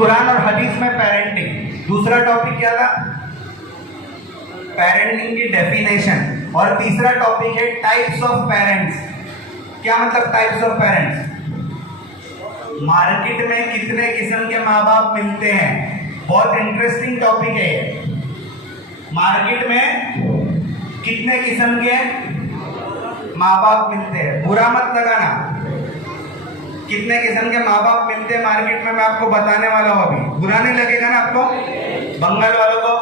कुरान और हदीस में पेरेंटिंग। दूसरा टॉपिक क्या था? पेरेंटिंग की डेफिनेशन। और तीसरा टॉपिक है टाइप्स ऑफ पेरेंट्स। क्या मतलब टाइप्स ऑफ पेरेंट्स? मार्केट में कितने किस्म के माँ बाप मिलते हैं। बहुत इंटरेस्टिंग टॉपिक है ये। मार्केट में कितने किस्म के माँ बाप मिलते हैं। बुरा मत लगाना। कितने किस्म के माँ बाप मिलते हैं मार्केट में, मैं आपको बताने वाला हूँ अभी। बुरा नहीं लगेगा ना आपको? बंगाल वालों को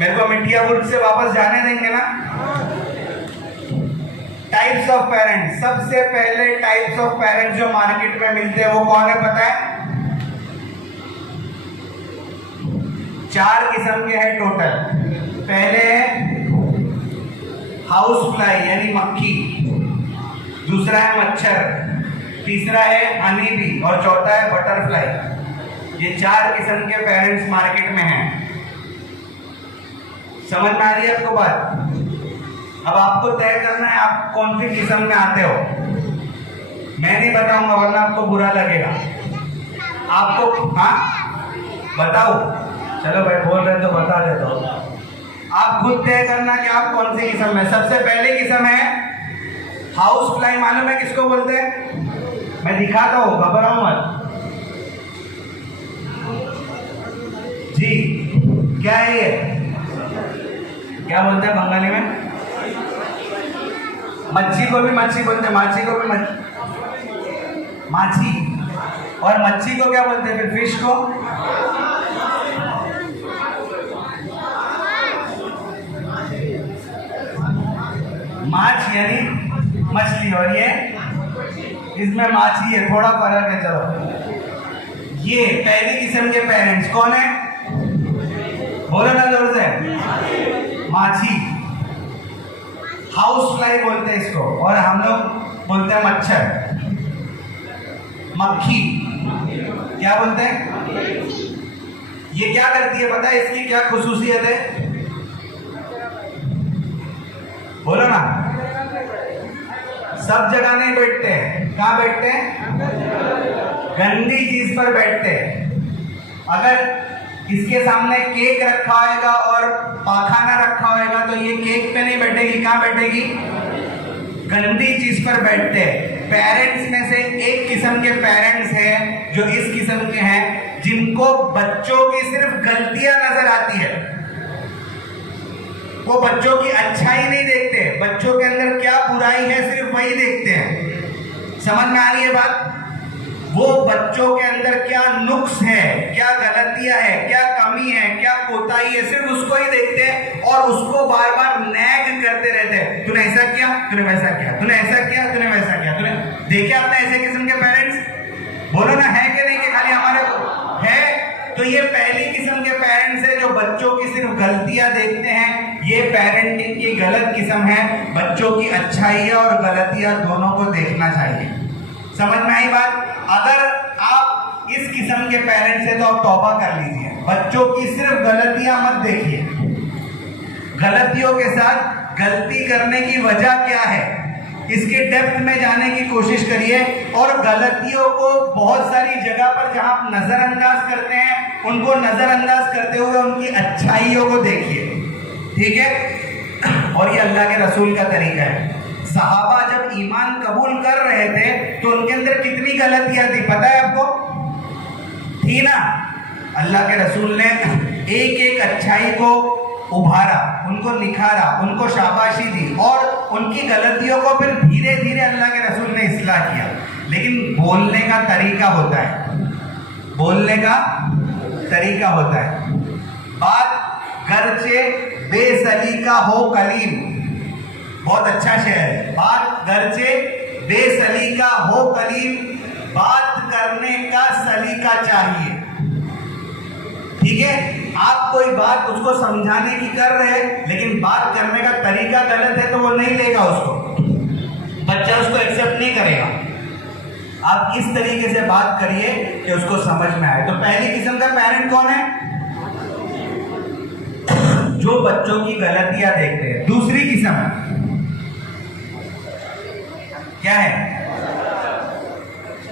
मेरे को मिठियापुर से वापस जाने देंगे ना? Types of parents. सबसे पहले टाइप्स ऑफ पेरेंट्स जो मार्केट में मिलते हैं वो कौन है पता है? 4 किस्म के हैं टोटल। पहले है हाउस फ्लाई यानी मक्खी, दूसरा है मच्छर, तीसरा है हनी बी और चौथा है बटरफ्लाई। ये 4 किस्म के पेरेंट्स मार्केट में हैं। समझ में आ रही है आपको बात? अब आपको तय करना है आप कौन सी किस्म में आते हो। मैं नहीं बताऊंगा वरना आपको बुरा लगेगा। आपको हाँ बताओ, चलो भाई बोल रहे तो बता देता हूँ। आप खुद तय करना कि आप कौन सी किस्म में। सबसे पहले किस्म है हाउस फ्लाई। मालूम है किसको बोलते हैं? मैं दिखाता हूँ, घबराओ मत जी। क्या है ये? क्या बोलते हैं बंगाली में? मच्छी को भी मच्छी बोलते हैं, माछी को भी माछी। और मच्छी को क्या बोलते हैं फिर? फिश को? माछ यानी मछली, और ये इसमें माछी है, थोड़ा फर्क है। चलो, ये पहली किस्म के पेरेंट्स कौन है? बोलो ना जोर से। माछी। हाउस फ्लाई बोलते हैं इसको, और हम लोग बोलते हैं मच्छर। मक्खी क्या बोलते हैं? ये क्या करती है पता है? इसकी क्या खुसूसियत है? बोलो ना। सब जगह नहीं बैठते हैं। कहाँ बैठते हैं? गंदी चीज पर बैठते हैं। अगर इसके सामने केक रखा होगा और पाखाना रखा होगा तो ये केक पे नहीं बैठेगी। कहाँ बैठेगी? गंदी चीज पर बैठते हैं। पेरेंट्स में से एक किस्म के पेरेंट्स हैं जो इस किस्म के हैं जिनको बच्चों की सिर्फ गलतियां नजर आती है। वो बच्चों की अच्छाई नहीं देखते, बच्चों के अंदर क्या बुराई है सिर्फ वही देखते हैं। समझ में आ रही है बात? वो बच्चों के अंदर क्या नुक्स है, क्या गलतियां है, क्या कमी है, क्या कोताही है, सिर्फ उसको ही देखते हैं और उसको बार बार नैग करते रहते हैं। तूने ऐसा किया, तूने वैसा किया, तूने ऐसा किया, तूने वैसा किया। तूने देखे आपने ऐसे किस्म के पेरेंट्स? बोलो ना, है कि नहीं? कि खाली हमारे है? तो ये पहली किस्म के पेरेंट्स है जो बच्चों की सिर्फ गलतियां देखते हैं। ये पेरेंटिंग की गलत किस्म है। बच्चों की अच्छाई और गलतियां दोनों को देखना चाहिए। समझ में आई बात? अगर आप इस किस्म के पेरेंट्स हैं तो आप तौबा कर लीजिए। बच्चों की सिर्फ गलतियां मत देखिए। गलतियों के साथ गलती करने की वजह क्या है इसके डेप्थ में जाने की कोशिश करिए। और गलतियों को बहुत सारी जगह पर जहां आप नजरअंदाज करते हैं उनको नजरअंदाज करते हुए उनकी अच्छाइयों को देखिए। ठीक है? और ये अल्लाह के रसूल का तरीका है। सहाबा जब ईमान कबूल कर रहे थे तो उनके अंदर कितनी गलतियां थी पता है आपको? थी ना? अल्लाह के रसूल ने एक एक अच्छाई को उभारा, उनको निखारा, उनको शाबाशी दी और उनकी गलतियों को फिर धीरे धीरे अल्लाह के रसूल ने इस्लाह किया। लेकिन बोलने का तरीका होता है, बोलने का तरीका होता है। बात गरचे बेसलीका हो कलीम, बहुत अच्छा शेर है। बात गरचे बेसलीका हो कलीम, बात करने का सलीका चाहिए। ठीक है? आप कोई बात उसको समझाने की कर रहे हैं लेकिन बात करने का तरीका गलत है तो वो नहीं लेगा, उसको बच्चा उसको एक्सेप्ट नहीं करेगा। आप इस तरीके से बात करिए कि उसको समझ में आए। तो पहली किस्म का पेरेंट कौन है? जो बच्चों की गलतियां देखते हैं। दूसरी किस्म क्या है?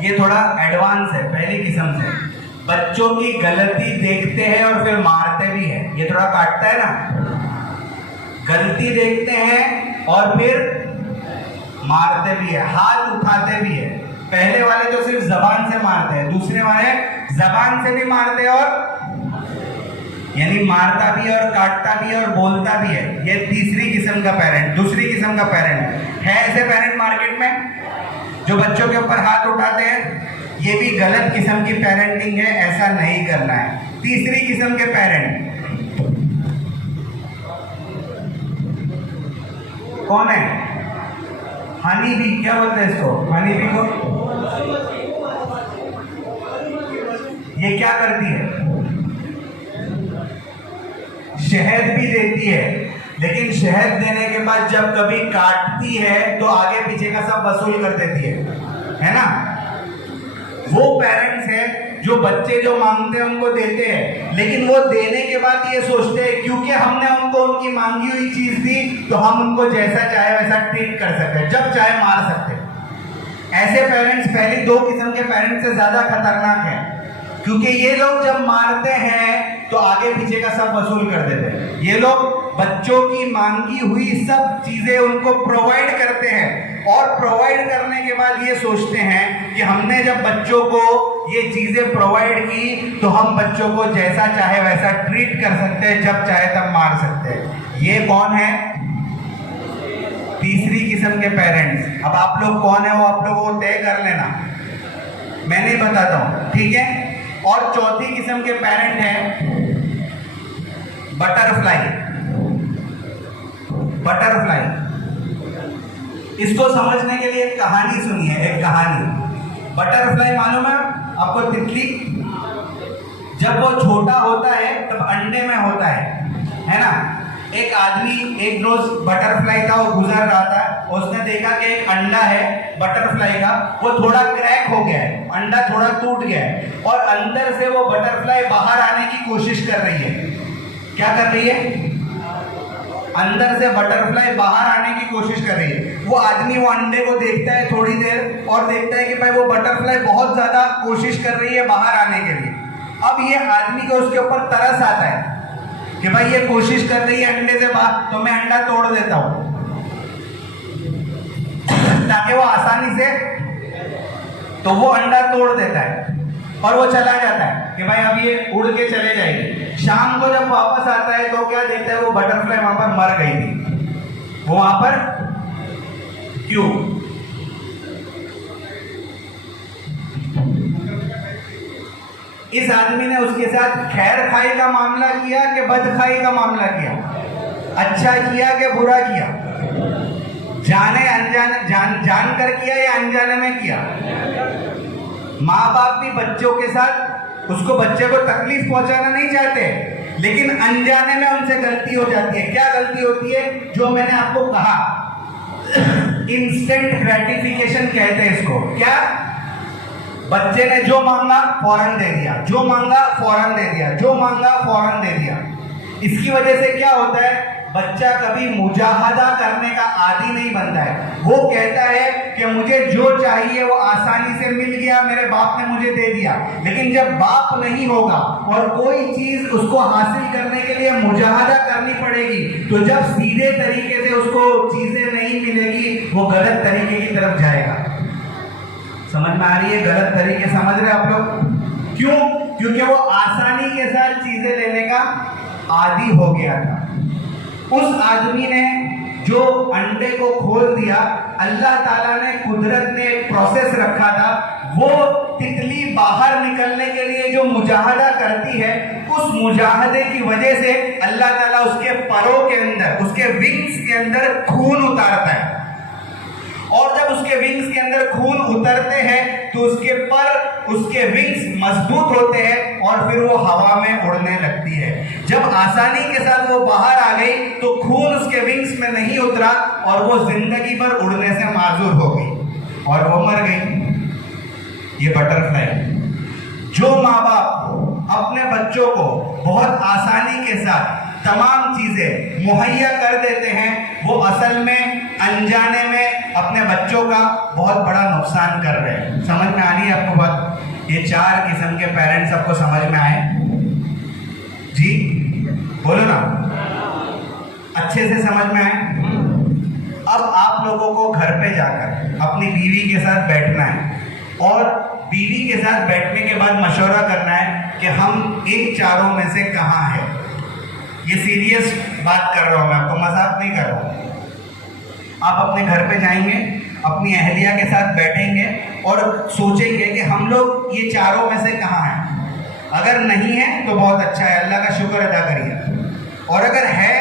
ये थोड़ा एडवांस है पहली किस्म से। बच्चों की गलती देखते हैं और फिर मारते भी हैं। ये थोड़ा काटता है ना, गलती देखते हैं और फिर मारते भी है, हाथ उठाते भी है। पहले वाले तो सिर्फ जबान से मारते हैं, दूसरे वाले जबान से भी मारते हैं और यानी मारता भी है और काटता भी है और बोलता भी है। ये तीसरी किस्म का पेरेंट, दूसरी किस्म का पेरेंट है। ऐसे पेरेंट मार्केट में जो बच्चों के ऊपर हाथ उठाते हैं, ये भी गलत किस्म की पेरेंटिंग है, ऐसा नहीं करना है। तीसरी किस्म के पेरेंट कौन है? हनी बी, क्या बोलते हैं इसको? हनी बी को ये क्या करती है? शहद भी देती है, लेकिन शहद देने के बाद जब कभी काटती है तो आगे पीछे का सब वसूल कर देती है ना? वो पेरेंट्स है जो बच्चे जो मांगते हैं उनको देते हैं, लेकिन वो देने के बाद ये सोचते हैं क्योंकि हमने उनको उनकी मांगी हुई चीज दी तो हम उनको जैसा चाहे वैसा ट्रीट कर सकते हैं, जब चाहे मार सकते हैं। ऐसे पेरेंट्स पहली दो किस्म के पेरेंट्स से ज्यादा खतरनाक हैं, क्योंकि ये लोग जब मारते हैं तो आगे पीछे का सब वसूल कर देते हैं। ये लोग बच्चों की मांगी हुई सब चीजें उनको प्रोवाइड करते हैं और प्रोवाइड करने के बाद ये सोचते हैं कि हमने जब बच्चों को ये चीजें प्रोवाइड की तो हम बच्चों को जैसा चाहे वैसा ट्रीट कर सकते हैं, जब चाहे तब मार सकते हैं। ये कौन है? तीसरी किस्म के पेरेंट्स। अब आप लोग कौन है वो आप लोगों को तय कर लेना, मैं नहीं बताता हूं, ठीक है? और चौथी किस्म के पेरेंट हैं बटरफ्लाई। बटरफ्लाई, इसको समझने के लिए एक कहानी सुनिए, एक कहानी। बटरफ्लाई मालूम है आपको? तितली जब वो छोटा होता है तब अंडे में होता है ना? एक आदमी एक रोज बटरफ्लाई था, वो गुजर रहा था, उसने देखा कि एक अंडा है बटरफ्लाई का, वो थोड़ा क्रैक हो गया है, अंडा थोड़ा टूट गया है और अंदर से वो बटरफ्लाई बाहर आने की कोशिश कर रही है। क्या कर रही है? अंदर से बटरफ्लाई बाहर आने की कोशिश कर रही है। वो आदमी वो अंडे को देखता है थोड़ी देर और देखता है कि भाई वो बटरफ्लाई बहुत ज्यादा कोशिश कर रही है बाहर आने के लिए। अब ये आदमी को उसके ऊपर तरस आता है कि भाई ये कोशिश कर रही है अंडे से बाहर, तो मैं अंडा तोड़ देता हूं ताकि वो आसानी से, तो वो अंडा तोड़ देता है और वो चला जाता है कि भाई अब ये उड़ के चले जाएगी। शाम को जब वापस आता है तो क्या देखता है? वो बटरफ्लाई वहां पर मर गई थी। वो वहां पर क्यों? इस आदमी ने उसके साथ खैर खाई का मामला किया कि बदखाई का मामला किया? अच्छा किया कि बुरा किया? जाने अनजाने, जान कर किया या अनजाने में किया? माँ बाप भी बच्चों के साथ उसको, बच्चे को तकलीफ पहुंचाना नहीं चाहते, लेकिन अनजाने में उनसे गलती हो जाती है। क्या गलती होती है? जो मैंने आपको कहा, इंस्टेंट ग्रेटिफिकेशन कहते हैं इसको। क्या? बच्चे ने जो मांगा फौरन दे दिया, जो मांगा फौरन दे दिया, जो मांगा फौरन दे दिया। इसकी वजह से क्या होता है? बच्चा कभी मुजाहदा करने का आदी नहीं बनता है। वो कहता है कि मुझे जो चाहिए वो आसानी से मिल गया, मेरे बाप ने मुझे दे दिया। लेकिन जब बाप नहीं होगा और कोई चीज उसको हासिल करने के लिए मुजाहदा करनी पड़ेगी, तो जब सीधे तरीके से उसको चीजें नहीं मिलेगी, वो गलत तरीके की तरफ जाएगा। समझ में आ रही है? गलत तरीके समझ रहे आप लोग? क्यों? क्योंकि वो आसानी के साथ चीजें लेने का आदी हो गया था। उस आदमी ने जो अंडे को खोल दिया, अल्लाह ताला ने, कुदरत ने एक प्रोसेस रखा था। वो तितली बाहर निकलने के लिए जो मुजाहदा करती है, उस मुजाहदे की वजह से अल्लाह ताला उसके परों के अंदर, उसके विंग्स के अंदर खून उतारता है। और जब उसके विंग्स के अंदर खून उतरते हैं तो उसके पर, उसके विंग्स मजबूत होते हैं और फिर वो हवा में उड़ने लगती है। जब आसानी के साथ वो बाहर आ गई तो खून उसके विंग्स में नहीं उतरा और वो जिंदगी भर उड़ने से माजूर हो गई और वो मर गई। ये बटरफ्लाई। जो माँ बाप अपने बच्चों को बहुत आसानी के साथ तमाम चीजें मुहैया कर देते हैं, वो असल में अनजाने में अपने बच्चों का बहुत बड़ा नुकसान कर रहे हैं। समझ में आ रही है आपको बात? ये 4 किस्म के पेरेंट्स सबको समझ में आए? जी बोलो ना, अच्छे से समझ में आए? अब आप लोगों को घर पे जाकर अपनी बीवी के साथ बैठना है और बीवी के साथ बैठने के बाद मशवरा करना है कि हम इन चारों में से कहाँ है। ये सीरियस बात कर रहा हूँ मैं, आपको मजाक नहीं कर रहा हूँ। आप अपने घर पे जाएंगे, अपनी अहलिया के साथ बैठेंगे और सोचेंगे कि हम लोग ये चारों में से कहाँ हैं। अगर नहीं है तो बहुत अच्छा है, अल्लाह का शुक्र अदा करिए, और अगर है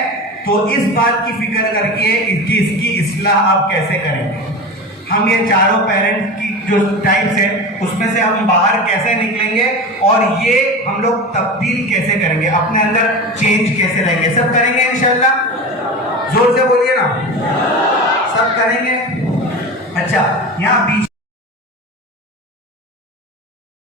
तो इस बात की फिक्र करके इसकी इस्लाह आप कैसे करेंगे। हम ये चारों पेरेंट्स की जो टाइप्स है उसमें से हम बाहर कैसे निकलेंगे और ये हम लोग तब्दील कैसे करेंगे, अपने अंदर चेंज कैसे लाएंगे। सब करेंगे इंशाल्लाह, जोर से बोलिए ना, सब करेंगे। अच्छा, यहाँ बीच